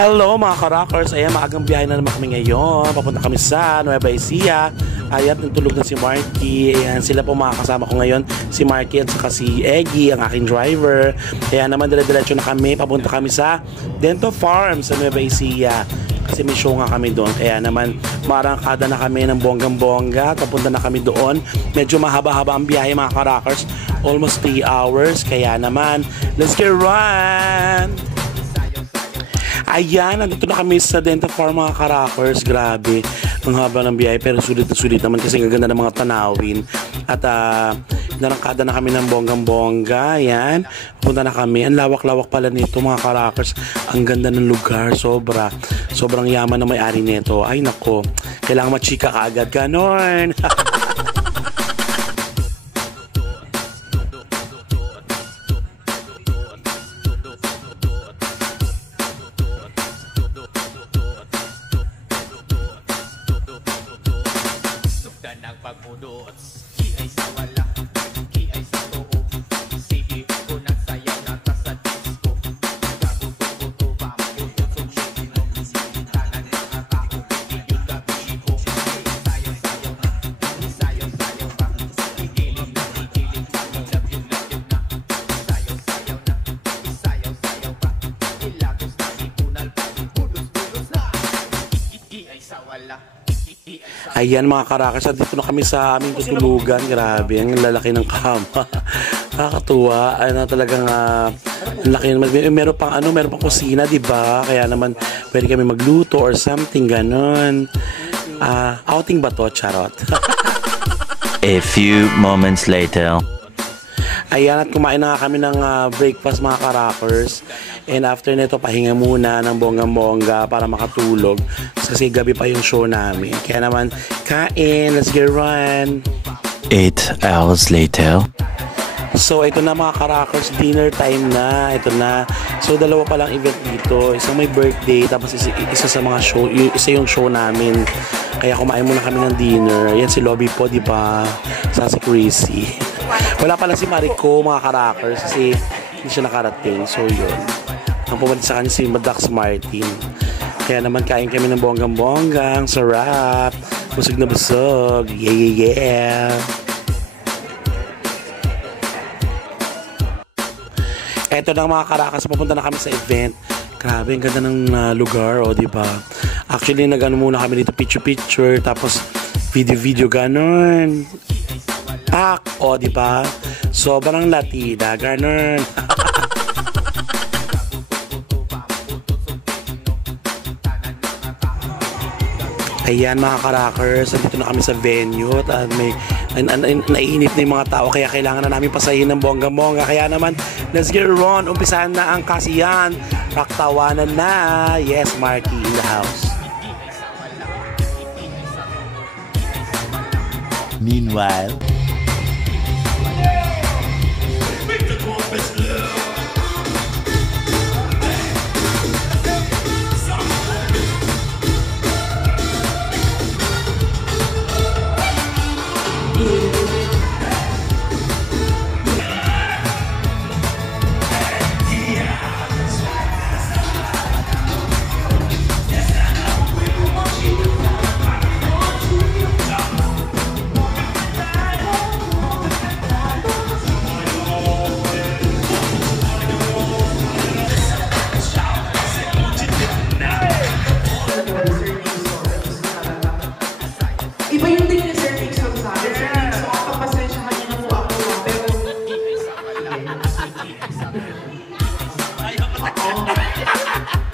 Hello mga ka-rockers, ayan, maagang biyahe na naman kami ngayon. Papunta kami sa Nueva Ecija. Ayan, natulog na si Marky. Ayan, sila po mga kasama ko ngayon, si Marky at saka si Eggy, ang aking driver. Ayan naman, dire-diretso na kami. Papunta kami sa Dento Farm sa Nueva Ecija. Kasi may show nga kami doon. Kaya naman, marangkada na kami ng bonggang-bongga. Papunta na kami doon. Medyo mahaba-haba ang biyahe mga ka-rockers. Almost 3 hours. Kaya naman, let's get run! Ayan, nandito na kami sa Dento Farm mga ka-rockers. Grabe, ang haba ng biyahe pero sulit na sulit naman kasi ang ganda ng mga tanawin. At narangkada na kami ng bonggang-bongga. Ayan, punta na kami. Ang lawak-lawak pala nito mga ka-rockers. Ang ganda ng lugar, sobrang yaman na may-ari nito. Ay nako, kailangan machika kaagad, ganon. Ayan mga ka-rockers, dito na kami sa aming tutulugan. Grabe, ang lalaki ng kama. Nakakatuwa. Ano talagang laki naman. Meron pang kusina, 'di ba? Kaya naman pwede kami magluto or something ganon. Outing ba to, charot? A few moments later. Ayan, at kumain na nga kami ng breakfast mga ka-rockers. And after nito, pahinga muna ng bonggang-bongga para makatulog. Kasi gabi pa yung show namin. Kaya naman, kain, let's get run. 8 hours later. So, ito na mga ka-rockers, dinner time na. Ito na. So, dalawa palang event dito. Isang may birthday, tapos isa sa mga show, isa yung show namin. Kaya kumain muna kami ng dinner. Yan si Lobby po, di ba? Sa si Chrissy. Wala pala si Marico, mga ka-rockers, kasi hindi siya nakarating. So, yun. Ang pumunta sa kanya si Dax Martin. Kaya naman kain kami ng bonggang-bonggang. Sarap. Busog na busog. Yeah. Eto na mga ka-rockers, pupunta na kami sa event. Grabe, ang ganda ng lugar, o diba? Actually, muna kami dito picture-picture, tapos video-video, ganon. O diba? Sobrang latida, ganon. Ayan mga ka-rockers, nandito na kami sa venue at may naiinit na yung mga tao kaya kailangan na namin pasahin ng bongga-bongga. Kaya naman, let's get on. Umpisahan na ang kasiyan. Raktawanan na. Yes, Marky in the house. Meanwhile,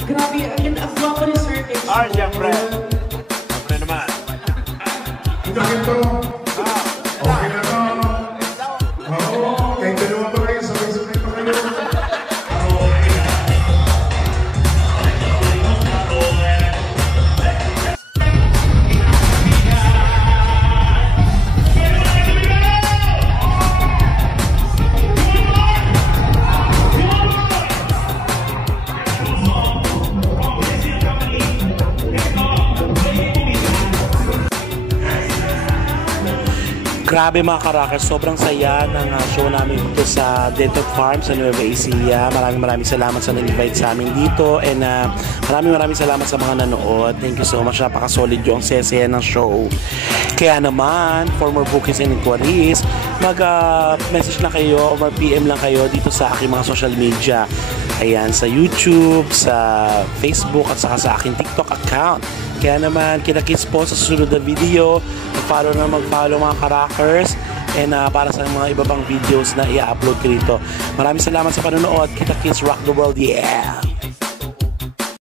grabe, ang agwa ni Sir X. Siyempre. Siyempre naman. Ito, okay na to. Oo, kahit dalawa pa kayo, sabay-sabay pa kayo. Grabe mga karakers, sobrang saya ng show namin dito sa Dental Farm sa Nueva Ecija. Maraming salamat sa nag-invite sa amin dito, and maraming salamat sa mga nanood. Thank you so much, napaka-solid yung sesaya ng show. Kaya naman, for more bookings and inquiries, mag-message lang kayo o mag-PM lang kayo dito sa aking mga social media. Ayan, sa YouTube, sa Facebook, at saka sa aking TikTok account. Kaya naman, kita-kits po sa susunod na video. Mag-follow mga karakers, and para sa mga iba pang videos na i-upload ko dito. Maraming salamat sa panonood. Kita-kits, rock the world, yeah!